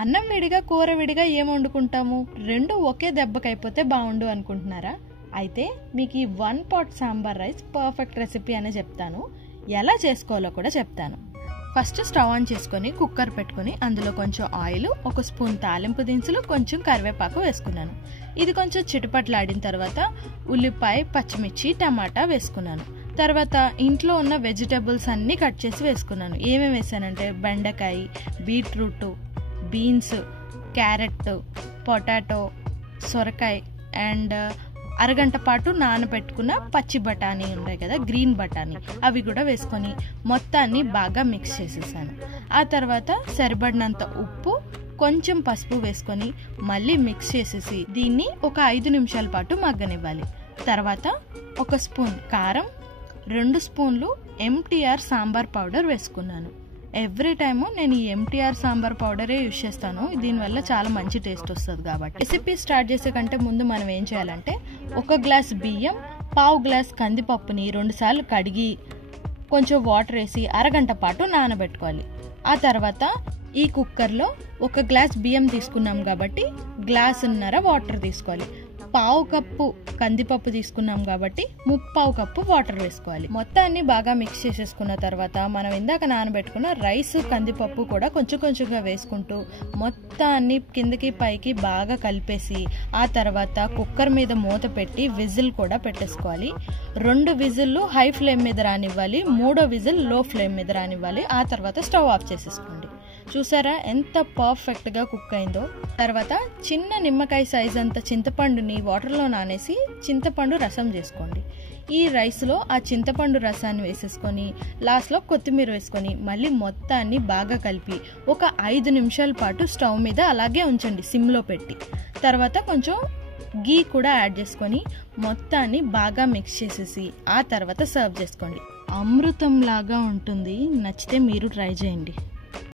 అన్నం విడిగా కూర విడిగా ఏం వండుకుంటాము, రెండు ఒకే దెబ్బకైపోతే బాగుండు అనుకుంటున్నారా? అయితే మీకు ఈ 1 pot sambar rice perfect recipe అనే చెప్తాను. ఎలా చేసుకోవాలో కూడా చెప్తాను. ఫస్ట్ స్టవ్ ఆన్ చేసుకొని కుక్కర్ పెట్టుకొని అందులో కొంచెం ఆయిల్, 1 స్పూన్ తాలింపు దినుసులు, కొంచెం కరివేపాకు వేసుకున్నాను. ఇది కొంచెం చిటపట్లాడిన తర్వాత ఉల్లిపాయ, పచ్చిమిర్చి, టమాటా వేసుకున్నాను. తర్వాత ఇంట్లో ఉన్న వెజిటబుల్స్ అన్నీ కట్ చేసి వేసుకున్నాను. ఏమేమి వేసానంటే బెండకాయ, బీట్రూట్, బీన్స్, క్యారెట్, పొటాటో, సొరకాయ అండ్ అరగంట పాటు నానబెట్టుకున్న పచ్చి బఠానీ ఉన్నాయి కదా, గ్రీన్ బఠానీ, అవి కూడా వేసుకొని మొత్తాన్ని బాగా మిక్స్ చేసేసాను. ఆ తర్వాత సరిపడినంత ఉప్పు, కొంచెం పసుపు వేసుకొని మళ్ళీ మిక్స్ చేసేసి దీన్ని ఒక 5 నిమిషాల పాటు మగ్గనివ్వాలి. తర్వాత 1 స్పూన్ కారం, 2 స్పూన్లు ఎంటీఆర్ సాంబార్ పౌడర్ వేసుకున్నాను. ఎవ్రీ టైము నేను ఈ ఎంటీఆర్ సాంబార్ పౌడరే యూజ్ చేస్తాను. దీనివల్ల చాలా మంచి టేస్ట్ వస్తుంది కాబట్టి. రెసిపీ స్టార్ట్ చేసే కంటే ముందు మనం ఏం చేయాలంటే 1 గ్లాస్ బియ్యం, 1/2 గ్లాస్ కందిపప్పుని 2 సార్లు కడిగి కొంచెం వాటర్ వేసి అరగంట పాటు నానబెట్టుకోవాలి. ఆ తర్వాత ఈ కుక్కర్లో 1 గ్లాస్ బియ్యం తీసుకున్నాం కాబట్టి 1.5 గ్లాసున్నర వాటర్ తీసుకోవాలి. 1/2 కప్పు కందిపప్పు తీసుకున్నాం కాబట్టి 3/4 కప్పు వాటర్ వేసుకోవాలి. మొత్తాన్ని బాగా మిక్స్ చేసేసుకున్న తర్వాత మనం ఇందాక నానబెట్టుకున్న రైస్, కందిపప్పు కూడా కొంచెం కొంచెంగా వేసుకుంటూ మొత్తాన్ని కిందకి పైకి బాగా కలిపేసి ఆ తర్వాత కుక్కర్ మీద మూత పెట్టి విజిల్ కూడా పెట్టేసుకోవాలి. 2 విజిల్లు హై ఫ్లేమ్ మీద రానివ్వాలి, 3వ విజిల్ లో ఫ్లేమ్ మీద రానివ్వాలి. ఆ తర్వాత స్టవ్ ఆఫ్ చేసేసుకోండి. చూసారా ఎంత పర్ఫెక్ట్గా కుక్ అయిందో. తర్వాత చిన్న నిమ్మకాయ సైజ్ అంత చింతపండుని వాటర్లో నానేసి చింతపండు రసం చేసుకోండి. ఈ రైస్లో ఆ చింతపండు రసాన్ని వేసేసుకొని లాస్ట్లో కొత్తిమీర వేసుకొని మళ్ళీ మొత్తాన్ని బాగా కలిపి ఒక 5 నిమిషాల పాటు స్టవ్ మీద అలాగే ఉంచండి, సిమ్లో పెట్టి. తర్వాత కొంచెం గీ కూడా యాడ్ చేసుకొని మొత్తాన్ని బాగా మిక్స్ చేసేసి ఆ తర్వాత సర్వ్ చేసుకోండి. అమృతం లాగా ఉంటుంది. నచ్చితే మీరు ట్రై చేయండి.